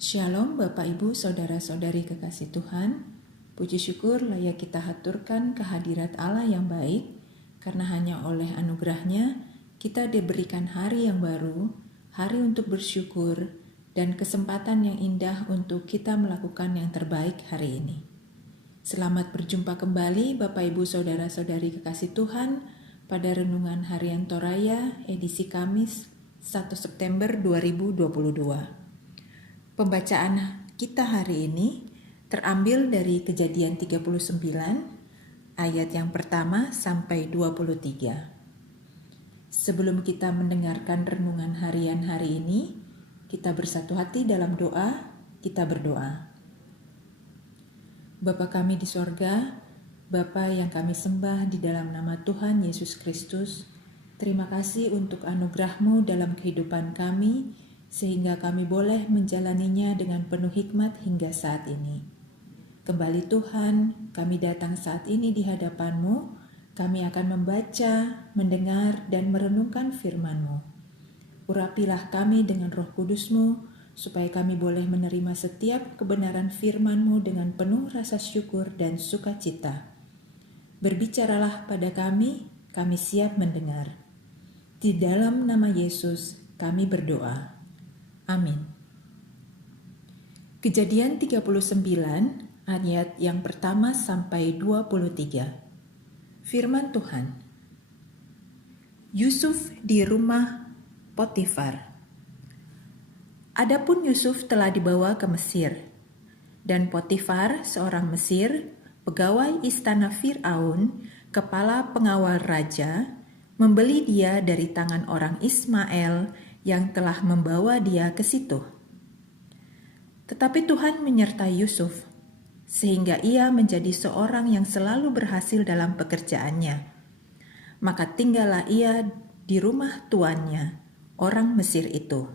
Shalom Bapak Ibu Saudara-saudari kekasih Tuhan. Puji syukur layak kita haturkan kehadirat Allah yang baik, karena hanya oleh anugerahnya kita diberikan hari yang baru, hari untuk bersyukur, dan kesempatan yang indah untuk kita melakukan yang terbaik hari ini. Selamat berjumpa kembali Bapak Ibu Saudara-saudari kekasih Tuhan pada Renungan Harian Toraya edisi Kamis 1 September 2022. Pembacaan kita hari ini terambil dari Kejadian 39 ayat yang pertama sampai 23. Sebelum kita mendengarkan renungan harian hari ini, kita bersatu hati dalam doa, kita berdoa. Bapa kami di sorga, Bapa yang kami sembah di dalam nama Tuhan Yesus Kristus, terima kasih untuk anugerah-Mu dalam kehidupan kami, sehingga kami boleh menjalaninya dengan penuh hikmat hingga saat ini. Kembali Tuhan, kami datang saat ini di hadapan-Mu, kami akan membaca, mendengar, dan merenungkan firman-Mu. Urapilah kami dengan Roh Kudus-Mu, supaya kami boleh menerima setiap kebenaran firman-Mu dengan penuh rasa syukur dan sukacita. Berbicaralah pada kami siap mendengar. Di dalam nama Yesus kami berdoa. Amin. Kejadian 39 ayat yang pertama sampai 23. Firman Tuhan. Yusuf di rumah Potifar. Adapun Yusuf telah dibawa ke Mesir, dan Potifar seorang Mesir, pegawai istana Fir'aun, kepala pengawal raja, membeli dia dari tangan orang Ismail yang telah membawa dia ke situ. Tetapi Tuhan menyertai Yusuf, sehingga ia menjadi seorang yang selalu berhasil dalam pekerjaannya. Maka tinggallah ia di rumah tuannya, orang Mesir itu.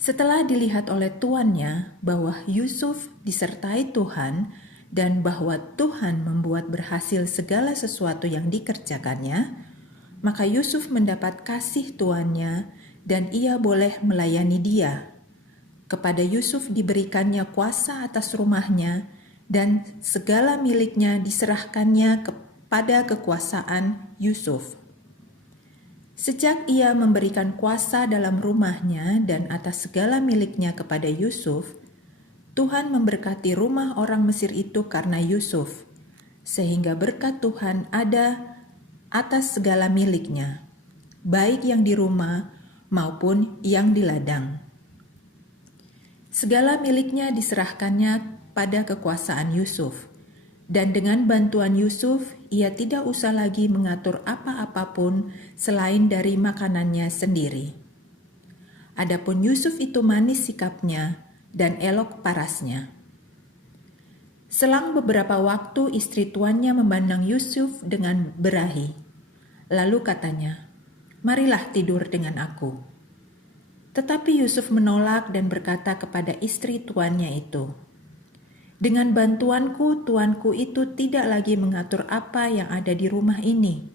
Setelah dilihat oleh tuannya bahwa Yusuf disertai Tuhan dan bahwa Tuhan membuat berhasil segala sesuatu yang dikerjakannya, maka Yusuf mendapat kasih tuannya dan ia boleh melayani dia. Kepada Yusuf diberikannya kuasa atas rumahnya dan segala miliknya diserahkannya kepada kekuasaan Yusuf. Sejak ia memberikan kuasa dalam rumahnya dan atas segala miliknya kepada Yusuf, Tuhan memberkati rumah orang Mesir itu karena Yusuf, sehingga berkat Tuhan ada atas segala miliknya, baik yang di rumah maupun yang di ladang. Segala miliknya diserahkannya pada kekuasaan Yusuf, dan dengan bantuan Yusuf ia tidak usah lagi mengatur apa-apapun selain dari makanannya sendiri. Adapun Yusuf itu manis sikapnya dan elok parasnya. Selang beberapa waktu istri tuannya memandang Yusuf dengan berahi. Lalu katanya, "Marilah tidur dengan aku." Tetapi Yusuf menolak dan berkata kepada istri tuannya itu, "Dengan bantuanku, tuanku itu tidak lagi mengatur apa yang ada di rumah ini,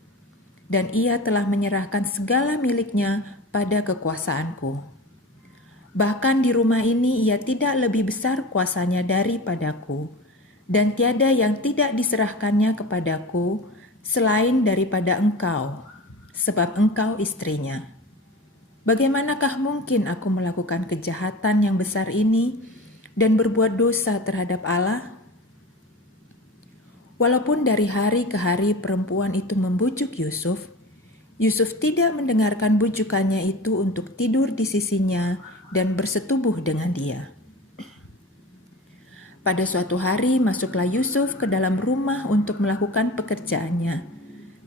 dan ia telah menyerahkan segala miliknya pada kekuasaanku. Bahkan di rumah ini ia tidak lebih besar kuasanya daripadaku, dan tiada yang tidak diserahkannya kepadaku selain daripada engkau, sebab engkau istrinya. Bagaimanakah mungkin aku melakukan kejahatan yang besar ini dan berbuat dosa terhadap Allah?" Walaupun dari hari ke hari perempuan itu membujuk Yusuf, Yusuf tidak mendengarkan bujukannya itu untuk tidur di sisinya dan bersetubuh dengan dia. Pada suatu hari masuklah Yusuf ke dalam rumah untuk melakukan pekerjaannya,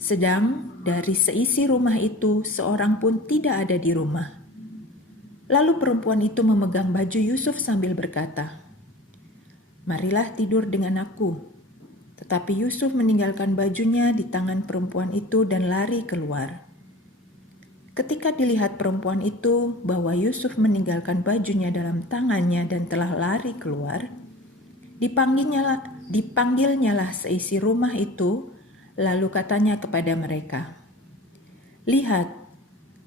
sedang dari seisi rumah itu seorang pun tidak ada di rumah. Lalu perempuan itu memegang baju Yusuf sambil berkata, "Marilah tidur dengan aku." Tetapi Yusuf meninggalkan bajunya di tangan perempuan itu dan lari keluar. Ketika dilihat perempuan itu bahwa Yusuf meninggalkan bajunya dalam tangannya dan telah lari keluar, dipanggilnyalah seisi rumah itu, lalu katanya kepada mereka, "Lihat,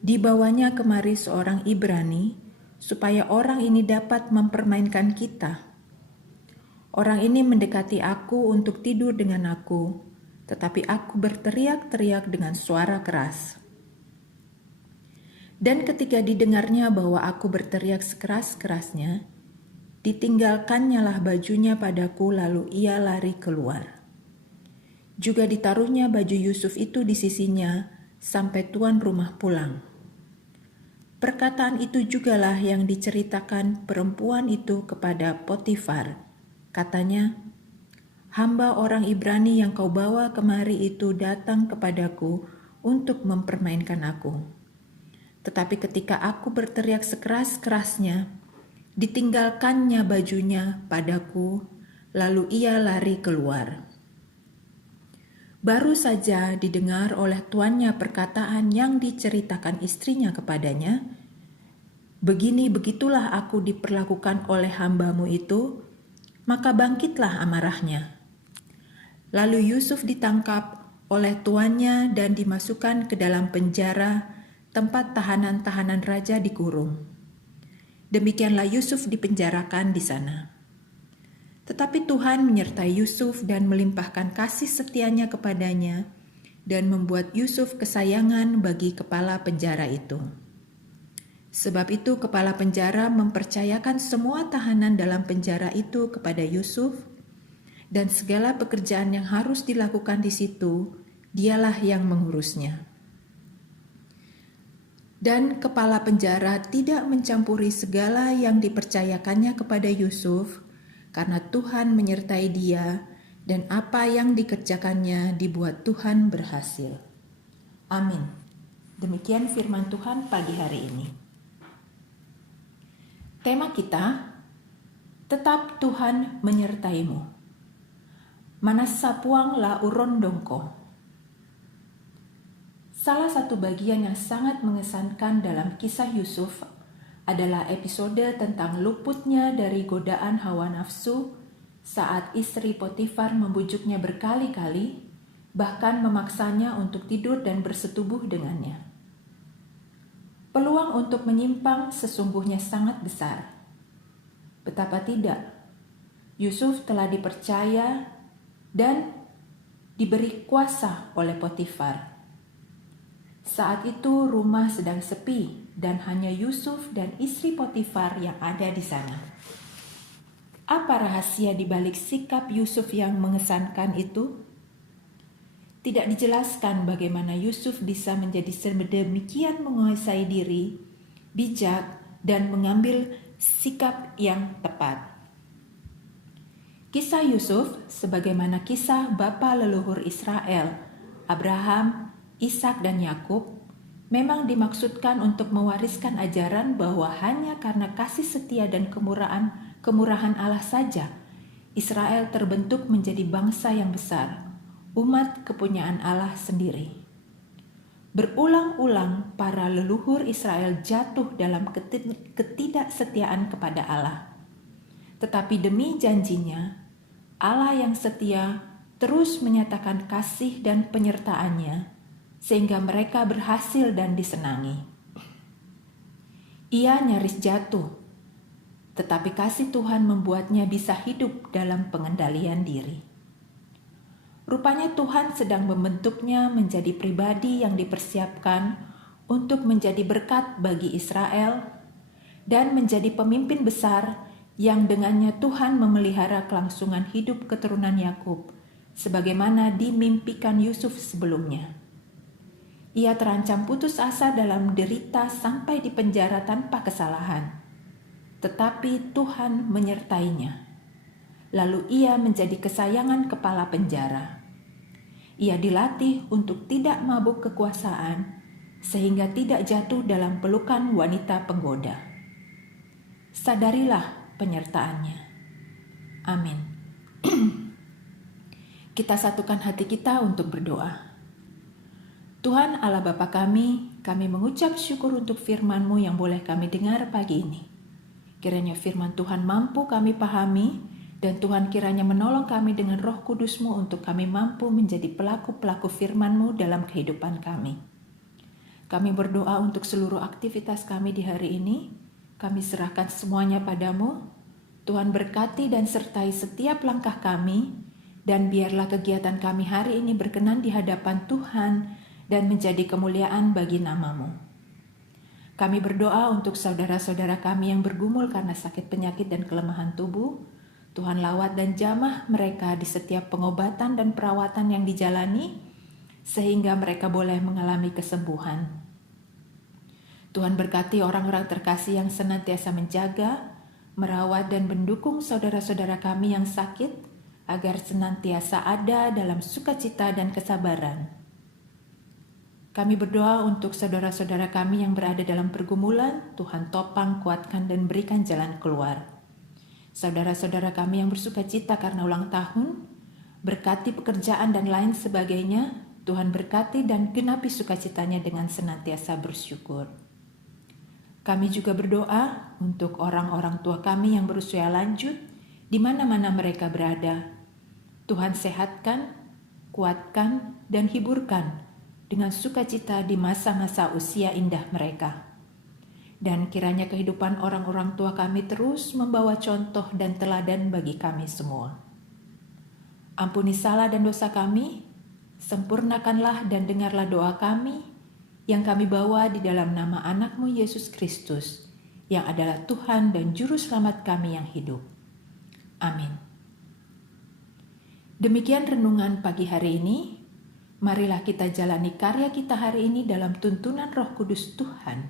dibawanya kemari seorang Ibrani, supaya orang ini dapat mempermainkan kita. Orang ini mendekati aku untuk tidur dengan aku, tetapi aku berteriak-teriak dengan suara keras. Dan ketika didengarnya bahwa aku berteriak sekeras-kerasnya, ditinggalkannyalah bajunya padaku, lalu ia lari keluar. Juga ditaruhnya baju Yusuf itu di sisinya sampai tuan rumah pulang. Perkataan itu jugalah yang diceritakan perempuan itu kepada Potifar. Katanya, hamba orang Ibrani yang kau bawa kemari itu datang kepadaku untuk mempermainkan aku. Tetapi ketika aku berteriak sekeras-kerasnya, ditinggalkannya bajunya padaku, lalu ia lari keluar. Baru saja didengar oleh tuannya perkataan yang diceritakan istrinya kepadanya, begitulah aku diperlakukan oleh hambamu itu, maka bangkitlah amarahnya. Lalu Yusuf ditangkap oleh tuannya dan dimasukkan ke dalam penjara, tempat tahanan-tahanan raja dikurung. Demikianlah Yusuf dipenjarakan di sana. Tetapi Tuhan menyertai Yusuf dan melimpahkan kasih setianya kepadanya dan membuat Yusuf kesayangan bagi kepala penjara itu. Sebab itu kepala penjara mempercayakan semua tahanan dalam penjara itu kepada Yusuf, dan segala pekerjaan yang harus dilakukan di situ, dialah yang mengurusnya. Dan kepala penjara tidak mencampuri segala yang dipercayakannya kepada Yusuf, karena Tuhan menyertai dia, dan apa yang dikerjakannya dibuat Tuhan berhasil. Amin. Demikian firman Tuhan pagi hari ini. Tema kita, tetap Tuhan menyertaimu. Manasapuang la urondongko. Salah satu bagian yang sangat mengesankan dalam kisah Yusuf adalah episode tentang luputnya dari godaan hawa nafsu saat istri Potifar membujuknya berkali-kali, bahkan memaksanya untuk tidur dan bersetubuh dengannya. Peluang untuk menyimpang sesungguhnya sangat besar. Betapa tidak, Yusuf telah dipercaya dan diberi kuasa oleh Potifar. Saat itu rumah sedang sepi dan hanya Yusuf dan istri Potifar yang ada di sana. Apa rahasia di balik sikap Yusuf yang mengesankan itu? Tidak dijelaskan bagaimana Yusuf bisa menjadi sedemikian menguasai diri, bijak, dan mengambil sikap yang tepat. Kisah Yusuf sebagaimana kisah bapa leluhur Israel, Abraham, Ishak dan Yakub, memang dimaksudkan untuk mewariskan ajaran bahwa hanya karena kasih setia dan kemurahan Allah saja, Israel terbentuk menjadi bangsa yang besar, umat kepunyaan Allah sendiri. Berulang-ulang para leluhur Israel jatuh dalam ketidaksetiaan kepada Allah. Tetapi demi janjinya, Allah yang setia terus menyatakan kasih dan penyertaannya, sehingga mereka berhasil dan disenangi. Ia nyaris jatuh, tetapi kasih Tuhan membuatnya bisa hidup dalam pengendalian diri. Rupanya Tuhan sedang membentuknya menjadi pribadi yang dipersiapkan untuk menjadi berkat bagi Israel dan menjadi pemimpin besar yang dengannya Tuhan memelihara kelangsungan hidup keturunan Yakub, sebagaimana dimimpikan Yusuf sebelumnya. Ia terancam putus asa dalam derita sampai di penjara tanpa kesalahan. Tetapi Tuhan menyertainya. Lalu ia menjadi kesayangan kepala penjara. Ia dilatih untuk tidak mabuk kekuasaan, sehingga tidak jatuh dalam pelukan wanita penggoda. Sadarilah penyertaannya. Amin. Kita satukan hati kita untuk berdoa. Tuhan Allah Bapa kami mengucap syukur untuk firman-Mu yang boleh kami dengar pagi ini. Kiranya firman Tuhan mampu kami pahami, dan Tuhan kiranya menolong kami dengan Roh Kudus-Mu untuk kami mampu menjadi pelaku-pelaku firman-Mu dalam kehidupan kami. Kami berdoa untuk seluruh aktivitas kami di hari ini, Kami serahkan semuanya padamu. Tuhan berkati dan sertai setiap langkah kami, dan biarlah kegiatan kami hari ini berkenan di hadapan Tuhan dan menjadi kemuliaan bagi nama-Mu. Kami berdoa untuk saudara-saudara kami yang bergumul karena sakit penyakit dan kelemahan tubuh. Tuhan lawat dan jamah mereka di setiap pengobatan dan perawatan yang dijalani, sehingga mereka boleh mengalami kesembuhan. Tuhan berkati orang-orang terkasih yang senantiasa menjaga, merawat dan mendukung saudara-saudara kami yang sakit, agar senantiasa ada dalam sukacita dan kesabaran. Kami berdoa untuk saudara-saudara kami yang berada dalam pergumulan, Tuhan topang, kuatkan dan berikan jalan keluar. Saudara-saudara kami yang bersukacita karena ulang tahun, berkati pekerjaan dan lain sebagainya, Tuhan berkati dan genapi sukacitanya dengan senantiasa bersyukur. Kami juga berdoa untuk orang-orang tua kami yang berusia lanjut, di mana-mana mereka berada. Tuhan sehatkan, kuatkan, dan hiburkan dengan sukacita di masa-masa usia indah mereka. Dan kiranya kehidupan orang-orang tua kami terus membawa contoh dan teladan bagi kami semua. Ampuni salah dan dosa kami, sempurnakanlah dan dengarlah doa kami, yang kami bawa di dalam nama anak-Mu Yesus Kristus, yang adalah Tuhan dan Juru Selamat kami yang hidup. Amin. Demikian renungan pagi hari ini. Marilah kita jalani karya kita hari ini dalam tuntunan Roh Kudus Tuhan,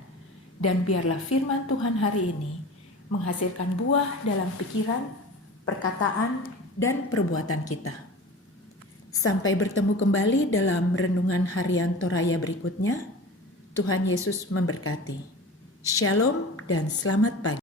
dan biarlah firman Tuhan hari ini menghasilkan buah dalam pikiran, perkataan, dan perbuatan kita. Sampai bertemu kembali dalam renungan harian Toraya berikutnya. Tuhan Yesus memberkati. Shalom dan selamat pagi.